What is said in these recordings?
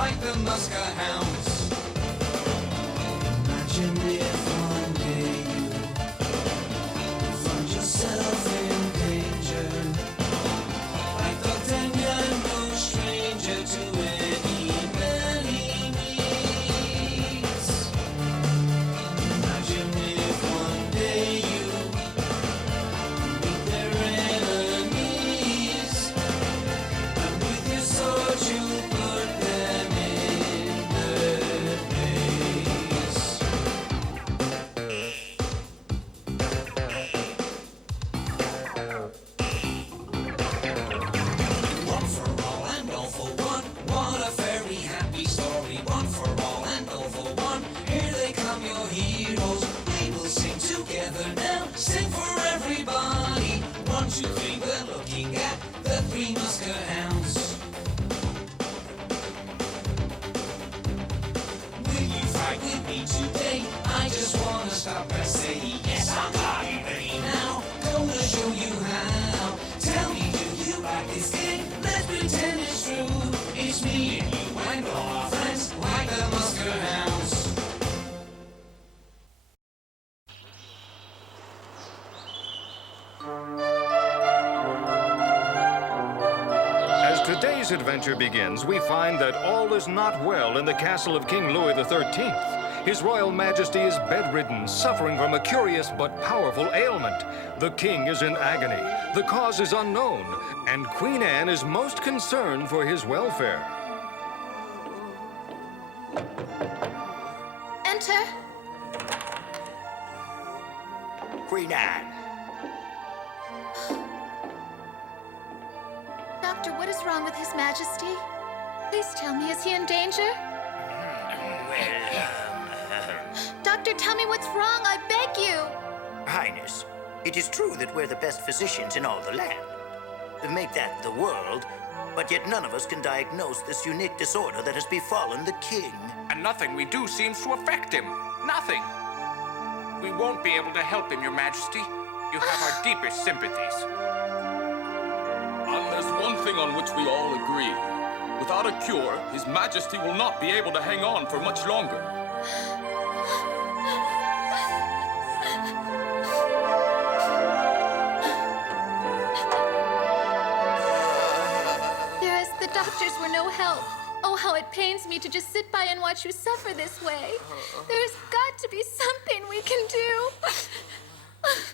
like the Muskehounds. Imagine if one day you find yourself in danger, like Dogtanian, no stranger to any many needs. Imagine if one day you meet their enemies, and with your sword you put them in their place. One for all and all for one. What a very happy story. One for all and all for one. Here they come, your heroes. We will sing together now. Sing for everybody. 1, 2, 3, we're looking at the 3 Muskehounds. Will you fight with me today? I just wanna stop and say yes, I'm ready now. Gonna show you how. Tell me, do you like this game? Let's pretend it's true. It's me and you and all our friends, like the Muskehounds. As today's adventure begins, we find that all is not well in the castle of King Louis XIII. His Royal Majesty is bedridden, suffering from a curious but powerful ailment. The king is in agony. The cause is unknown, and Queen Anne is most concerned for his welfare. Enter. Queen Anne. Doctor, what is wrong with His Majesty? Please tell me, is he in danger? Doctor, tell me what's wrong, I beg you. Highness, it is true that we're the best physicians in all the land. Make that the world, but yet none of us can diagnose this unique disorder that has befallen the king. And nothing we do seems to affect him. Nothing. We won't be able to help him, Your Majesty. You have our deepest sympathies. And there's one thing on which we all agree. Without a cure, His Majesty will not be able to hang on for much longer. Dearest, the doctors were no help. Oh, how it pains me to just sit by and watch you suffer this way. There's got to be something we can do.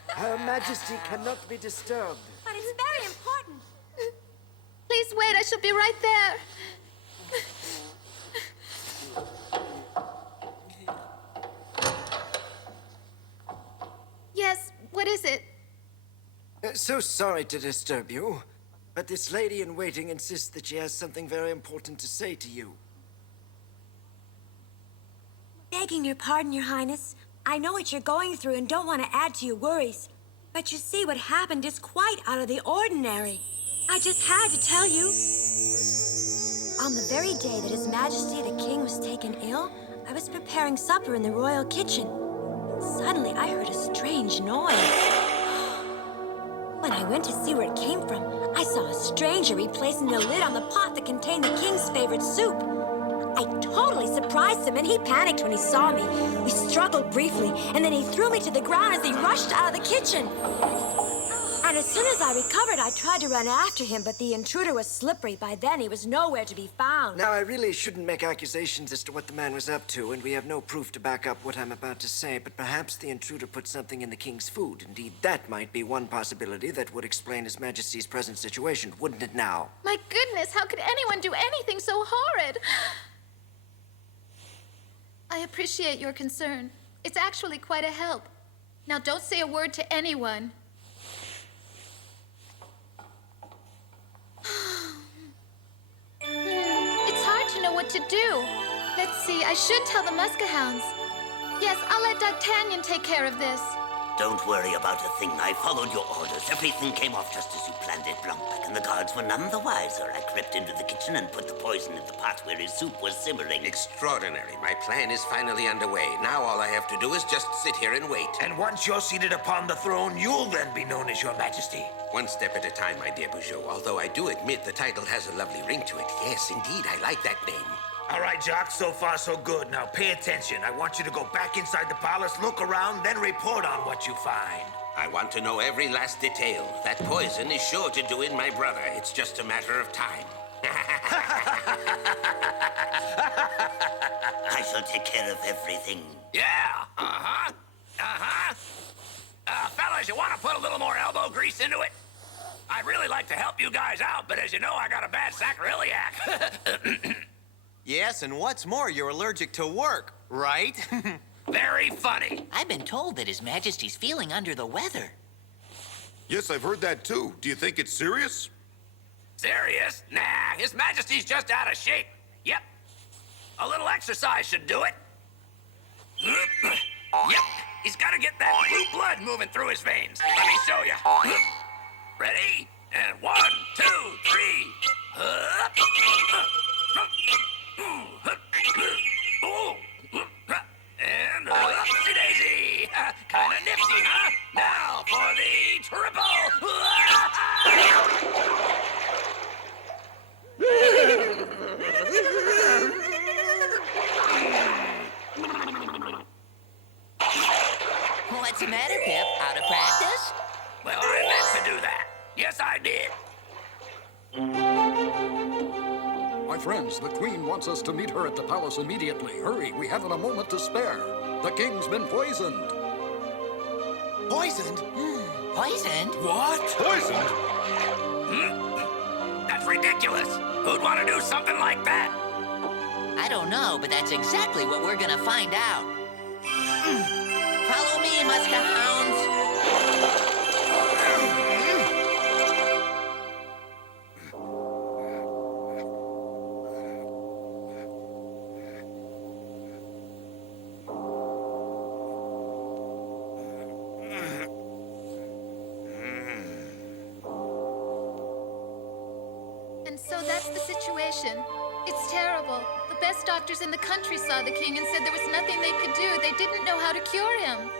Her Majesty cannot be disturbed. But it's very important. Please wait, I shall be right there. Yes, what is it? So sorry to disturb you, but this lady in waiting insists that she has something very important to say to you. Begging your pardon, Your Highness. I know what you're going through and don't want to add to your worries. But you see, what happened is quite out of the ordinary. I just had to tell you. On the very day that His Majesty the King was taken ill, I was preparing supper in the royal kitchen. Suddenly, I heard a strange noise. When I went to see where it came from, I saw a stranger replacing the lid on the pot that contained the king's favorite soup. I totally surprised him, and he panicked when he saw me. We struggled briefly, and then he threw me to the ground as he rushed out of the kitchen. And as soon as I recovered, I tried to run after him, but the intruder was slippery. By then, he was nowhere to be found. Now, I really shouldn't make accusations as to what the man was up to, and we have no proof to back up what I'm about to say, but perhaps the intruder put something in the king's food. Indeed, that might be one possibility that would explain His Majesty's present situation, wouldn't it now? My goodness, how could anyone do anything so horrid? I appreciate your concern. It's actually quite a help. Now, don't say a word to anyone. It's hard to know what to do. Let's see, I should tell the Muskehounds. Yes, I'll let Dogtanian take care of this. Don't worry about a thing. I followed your orders. Everything came off just as you planned it, Blanc, and the guards were none the wiser. I crept into the kitchen and put the poison in the pot where his soup was simmering. Extraordinary. My plan is finally underway. Now all I have to do is just sit here and wait. And once you're seated upon the throne, you'll then be known as Your Majesty. One step at a time, my dear Bugeaud. Although I do admit the title has a lovely ring to it. Yes, indeed, I like that name. All right, Jock, so far so good. Now pay attention. I want you to go back inside the palace, look around, then report on what you find. I want to know every last detail. That poison is sure to do in my brother. It's just a matter of time. I shall take care of everything. Yeah, fellas, you want to put a little more elbow grease into it? I'd really like to help you guys out, but as you know, I got a bad sacroiliac. Yes, and what's more, you're allergic to work, right? Very funny. I've been told that His Majesty's feeling under the weather. Yes, I've heard that too. Do you think it's serious? Serious? Nah, His Majesty's just out of shape. Yep. A little exercise should do it. Yep. He's got to get that blue blood moving through his veins. Let me show you. Ready? And 1, 2, 3. And upsy daisy. Kind of nifty, huh? Now for the triple. What's the matter, Pip? Out of practice? Well, I meant to do that. Yes, I did. My friends, the Queen wants us to meet her at the palace immediately. Hurry, we haven't a moment to spare. The King's been poisoned. Poisoned? Poisoned? What? Poisoned? That's ridiculous. Who'd want to do something like that? I don't know, but that's exactly what we're gonna find out. Follow me, Muskehounds. And so that's the situation. It's terrible. The best doctors in the country saw the king and said there was nothing they could do. They didn't know how to cure him.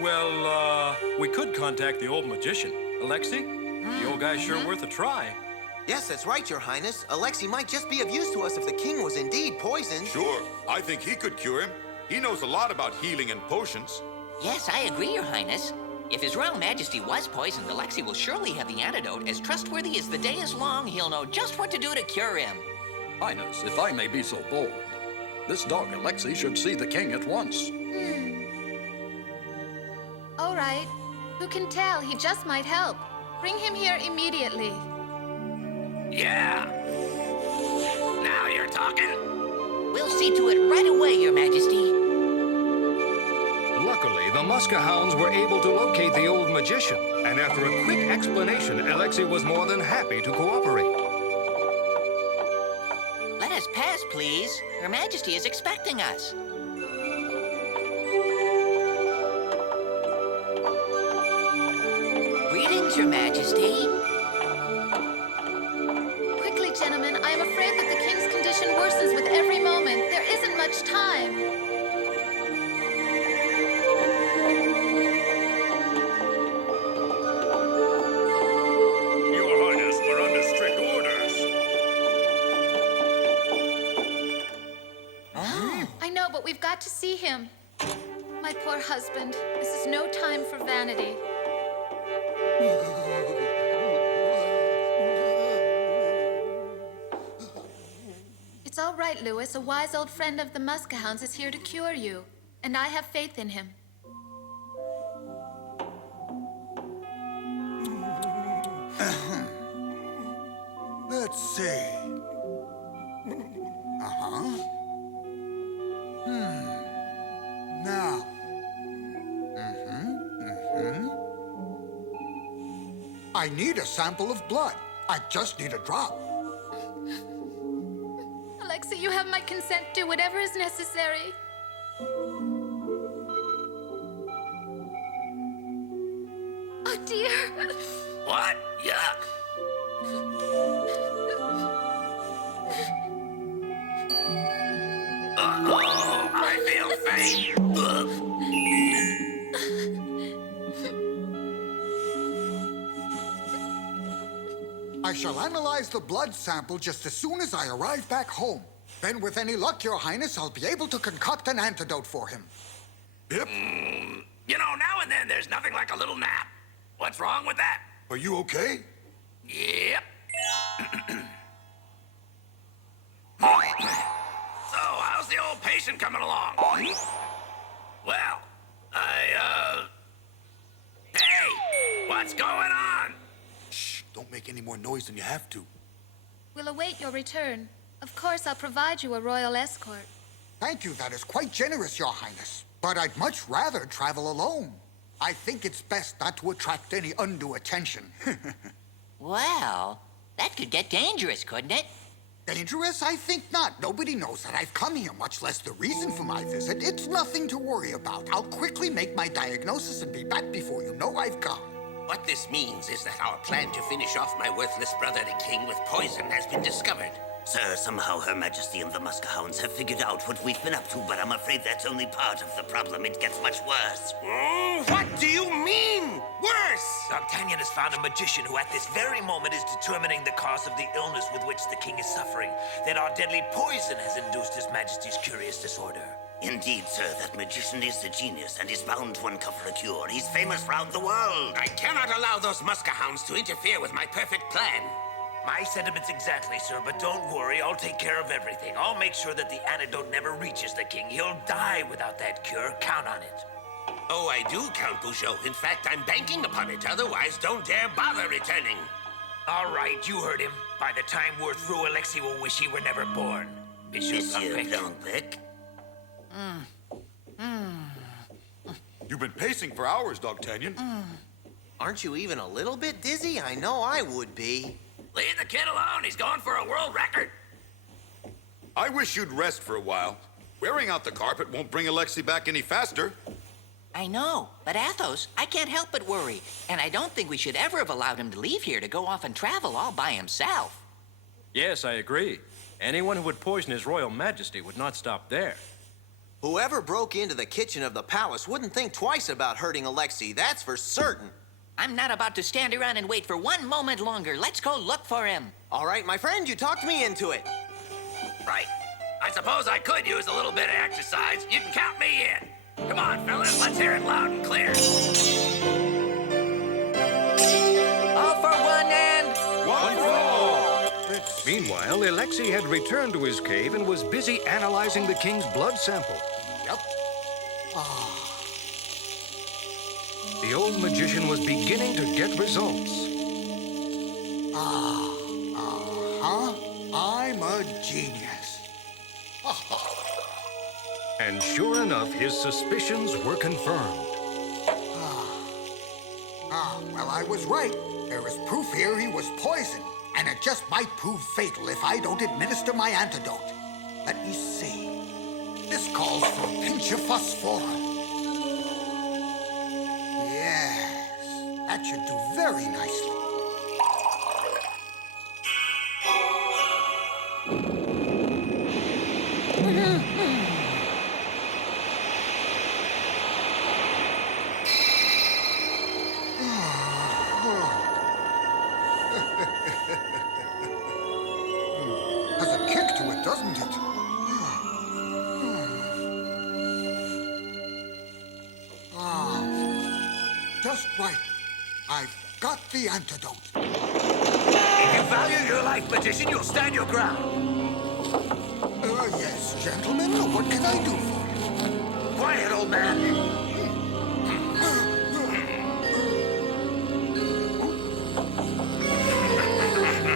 Well, we could contact the old magician. Alexi? The old guy's sure worth a try. Yes, that's right, Your Highness. Alexi might just be of use to us if the king was indeed poisoned. Sure. I think he could cure him. He knows a lot about healing and potions. Yes, I agree, Your Highness. If His Royal Majesty was poisoned, Alexi will surely have the antidote. As trustworthy as the day is long, he'll know just what to do to cure him. Highness, if I may be so bold, this dog Alexi should see the king at once. All right. Who can tell? He just might help. Bring him here immediately. Yeah. Now you're talking. We'll see to it right away, Your Majesty. Luckily, the Muskehounds were able to locate the old magician, and after a quick explanation, Alexi was more than happy to cooperate. Let us pass, please. Her Majesty is expecting us. Greetings, Your Majesty. Quickly, gentlemen. I am afraid that the king's condition worsens with every moment. There isn't much time. Your Highness, we're under strict orders. I know, but we've got to see him. My poor husband. This is no time for vanity. It's all right, Louis. A wise old friend of the Muskehounds is here to cure you. And I have faith in him. Let's see. Now. I need a sample of blood. I just need a drop. Alexi, you have my consent. Do whatever is necessary. Oh, dear. What? Yuck. Uh-oh, I feel faint. Ugh. I shall analyze the blood sample just as soon as I arrive back home. Then with any luck, Your Highness, I'll be able to concoct an antidote for him. Yep. You know, now and then there's nothing like a little nap. What's wrong with that? Are you okay? Yep. So, how's the old patient coming along? Well, Hey! What's going on? Shh, don't make any more noise than you have to. We'll await your return. Of course, I'll provide you a royal escort. Thank you, that is quite generous, Your Highness. But I'd much rather travel alone. I think it's best not to attract any undue attention. Well, that could get dangerous, couldn't it? Dangerous? I think not. Nobody knows that I've come here, much less the reason for my visit. It's nothing to worry about. I'll quickly make my diagnosis and be back before you know I've gone. What this means is that our plan to finish off my worthless brother, the king, with poison has been discovered. Sir, somehow Her Majesty and the Muskehounds have figured out what we've been up to, but I'm afraid that's only part of the problem. It gets much worse. What do you mean? Worse? Dogtanian has found a magician who at this very moment is determining the cause of the illness with which the king is suffering. That our deadly poison has induced His Majesty's curious disorder. Indeed, sir, that magician is a genius and is bound to uncover a cure. He's famous round the world. I cannot allow those Muskehounds to interfere with my perfect plan. My sentiments exactly, sir, but don't worry, I'll take care of everything. I'll make sure that the antidote never reaches the king. He'll die without that cure. Count on it. Oh, I do, Count Bouchot. In fact, I'm banking upon it. Otherwise, don't dare bother returning. All right, you heard him. By the time we're through, Alexi will wish he were never born. Monsieur Longbeck. You've been pacing for hours, Dogtanian. Aren't you even a little bit dizzy? I know I would be. Leave the kid alone. He's going for a world record. I wish you'd rest for a while. Wearing out the carpet won't bring Alexi back any faster. I know, but Athos, I can't help but worry. And I don't think we should ever have allowed him to leave here to go off and travel all by himself. Yes, I agree. Anyone who would poison His Royal Majesty would not stop there. Whoever broke into the kitchen of the palace wouldn't think twice about hurting Alexi, that's for certain. I'm not about to stand around and wait for one moment longer. Let's go look for him. All right, my friend, you talked me into it. Right. I suppose I could use a little bit of exercise. You can count me in. Come on, fellas, let's hear it loud and clear. All for one and... One for all! Meanwhile, Alexi had returned to his cave and was busy analyzing the king's blood sample. Yep. The old magician was beginning to get results. I'm a genius. And sure enough, his suspicions were confirmed. Well, I was right. There is proof here he was poisoned, and it just might prove fatal if I don't administer my antidote. Let me see. This calls for a pinch of phosphorum. Yes, that should do very nicely. Has a kick to it, doesn't it? Just right. I've got the antidote. If you value your life, magician, you'll stand your ground. Yes, gentlemen. What can I do for you? Quiet, old man.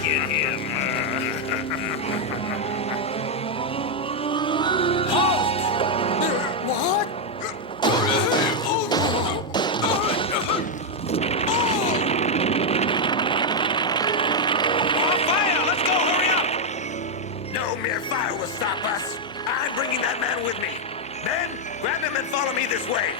Get him. What? Fire! Let's go! Hurry up! No mere fire will stop us. I'm bringing that man with me. Men, grab him and follow me this way.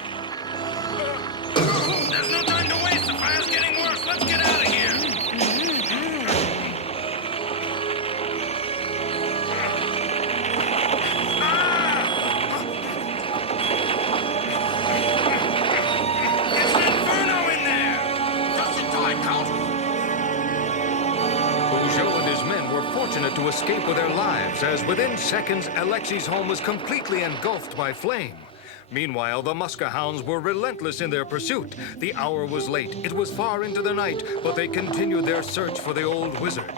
to escape with their lives, as within seconds, Alexi's home was completely engulfed by flame. Meanwhile, the Muskehounds were relentless in their pursuit. The hour was late. It was far into the night, but they continued their search for the old wizard.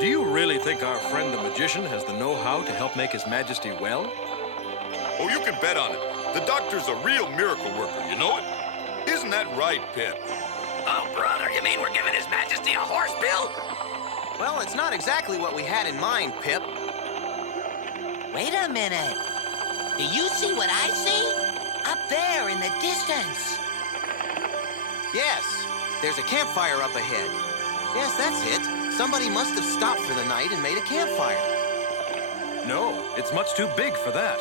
Do you really think our friend the magician has the know-how to help make His Majesty well? Oh, you can bet on it. The doctor's a real miracle worker, you know it? Isn't that right, Pip? Oh, brother, you mean we're giving His Majesty a horse pill? Well, it's not exactly what we had in mind, Pip. Wait a minute. Do you see what I see? Up there in the distance. Yes, there's a campfire up ahead. Yes, that's it. Somebody must have stopped for the night and made a campfire. No, it's much too big for that.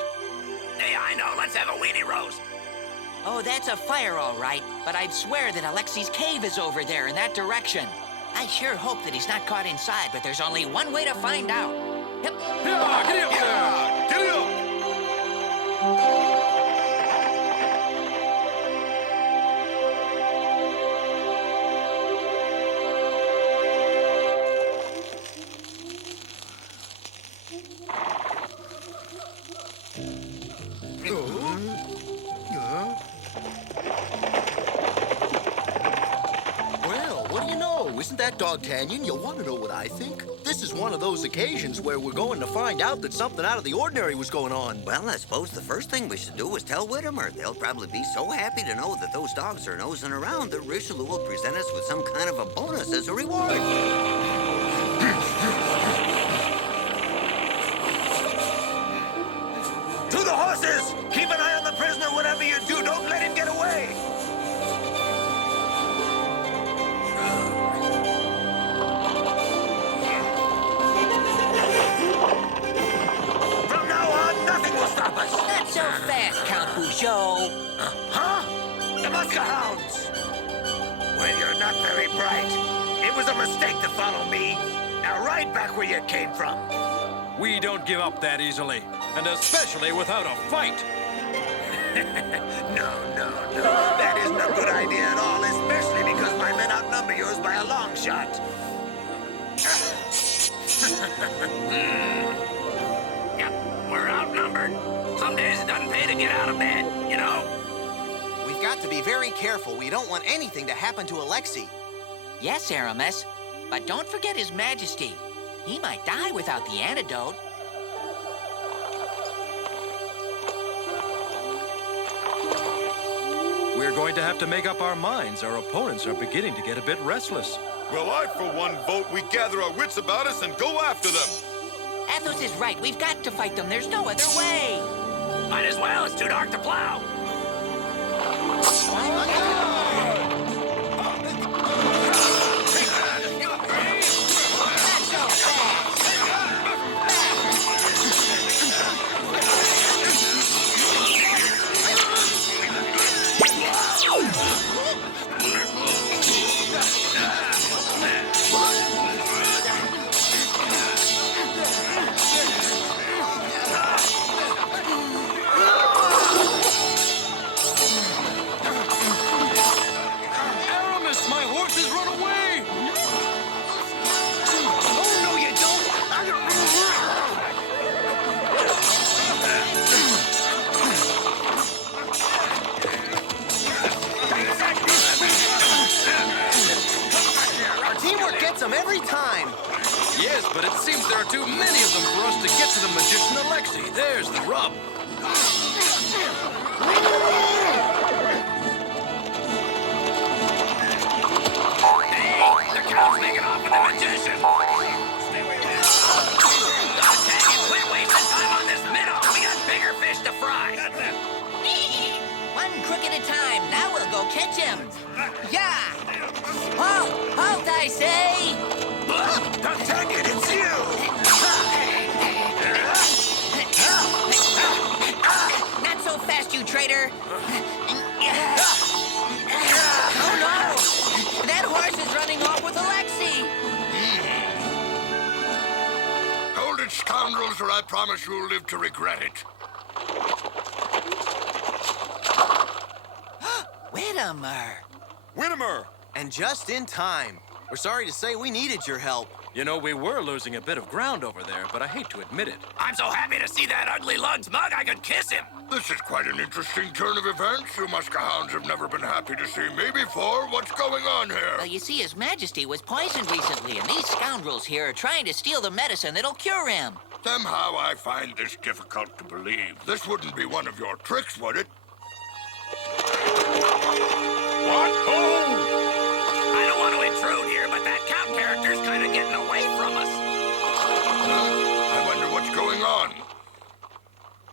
Hey, I know. Let's have a weenie roast. Oh, that's a fire, all right. But I'd swear that Alexi's cave is over there in that direction. I sure hope that he's not caught inside, but there's only one way to find out. Yep. Yeah, get up there! Get up! Well, what do you know? Isn't that Dogtanian? You'll want to know what I think. This is one of those occasions where we're going to find out that something out of the ordinary was going on. Well, I suppose the first thing we should do is tell Whittemer. They'll probably be so happy to know that those dogs are nosing around that Richelieu will present us with some kind of a bonus as a reward. To the horses! Keep an eye on the prisoner, whatever you do. Don't let him get away! From now on, nothing will stop us. Not so fast, Count Peugeot. Huh? The Muskehounds! Well, you're not very bright. It was a mistake to follow me. Now ride back where you came from. We don't give up that easily, and especially without a fight. No. That isn't a good idea at all, especially because my men outnumber yours by a long shot. Yep, we're outnumbered. Some days it doesn't pay to get out of bed, you know? We've got to be very careful. We don't want anything to happen to Alexi. Yes, Aramis, but don't forget His Majesty. He might die without the antidote. We're going to have to make up our minds. Our opponents are beginning to get a bit restless. Well, I, for one, vote we gather our wits about us and go after them. Athos is right. We've got to fight them. There's no other way. Might as well. It's too dark to plow. Every time. Yes, but it seems there are too many of them for us to get to the magician Alexi. There's the rub. Hey, the cow's making off with the magician. Dogtanian, quit wasting time on this minnow. We got bigger fish to fry. One crook at a time. Now we'll go catch him. Yeah. Halt! Halt, I say! Dogtanian, it's you! Not so fast, you traitor! Oh, no! That horse is running off with Alexi! Hold it, scoundrels, or I promise you'll live to regret it. Whittemer! Whittemer! And just in time. We're sorry to say we needed your help. You know, we were losing a bit of ground over there, but I hate to admit it. I'm so happy to see that ugly lug's mug I could kiss him. This is quite an interesting turn of events. You Muskehounds have never been happy to see me before. What's going on here? Well, you see, His Majesty was poisoned recently, and these scoundrels here are trying to steal the medicine that'll cure him. Somehow I find this difficult to believe. This wouldn't be one of your tricks, would it? What? Oh! I don't want to intrude here, but that Count character's kind of getting away from us. I wonder what's going on.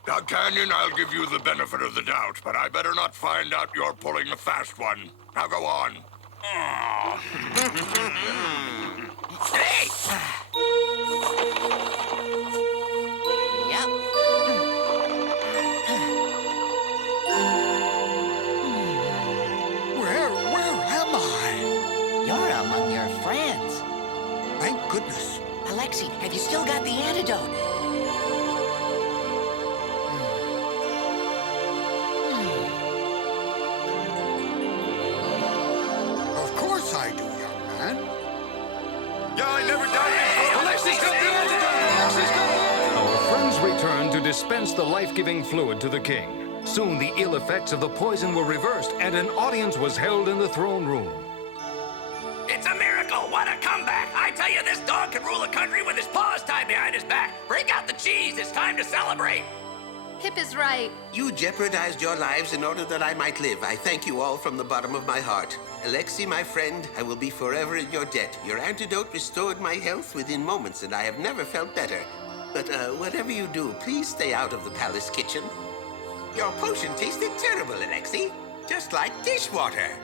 Dogtanian, I'll give you the benefit of the doubt, but I better not find out you're pulling a fast one. Now go on. Hey! Yep. Where am I? You're among your friends. Thank goodness. Alexi, have you still got the antidote? Of course I do, young man. Yeah, I never doubted. Alexi's got the antidote! Alexi's got the antidote! Our friends return to dispense the life-giving fluid to the king. Soon the ill effects of the poison were reversed, and an audience was held in the throne room. It's a miracle! What a comeback! I tell you, this dog can rule a country with his paws tied behind his back. Break out the cheese. It's time to celebrate. Pip is right. You jeopardized your lives in order that I might live. I thank you all from the bottom of my heart. Alexi, my friend, I will be forever in your debt. Your antidote restored my health within moments, and I have never felt better. But whatever you do, please stay out of the palace kitchen. Your potion tasted terrible, Alexi. Just like dishwater.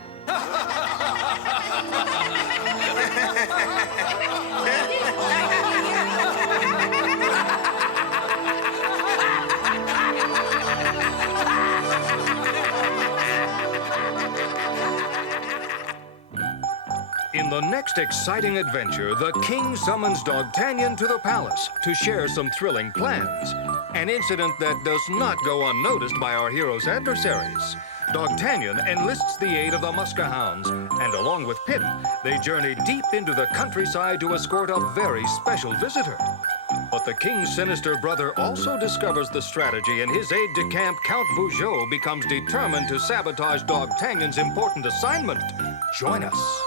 In the next exciting adventure, the king summons Dogtanian to the palace to share some thrilling plans. An incident that does not go unnoticed by our hero's adversaries. Dogtanian enlists the aid of the Muskehounds, and along with Pip, they journey deep into the countryside to escort a very special visitor. But the king's sinister brother also discovers the strategy, and his aide-de-camp, Count Vougeot, becomes determined to sabotage Dogtanian's important assignment. Join us.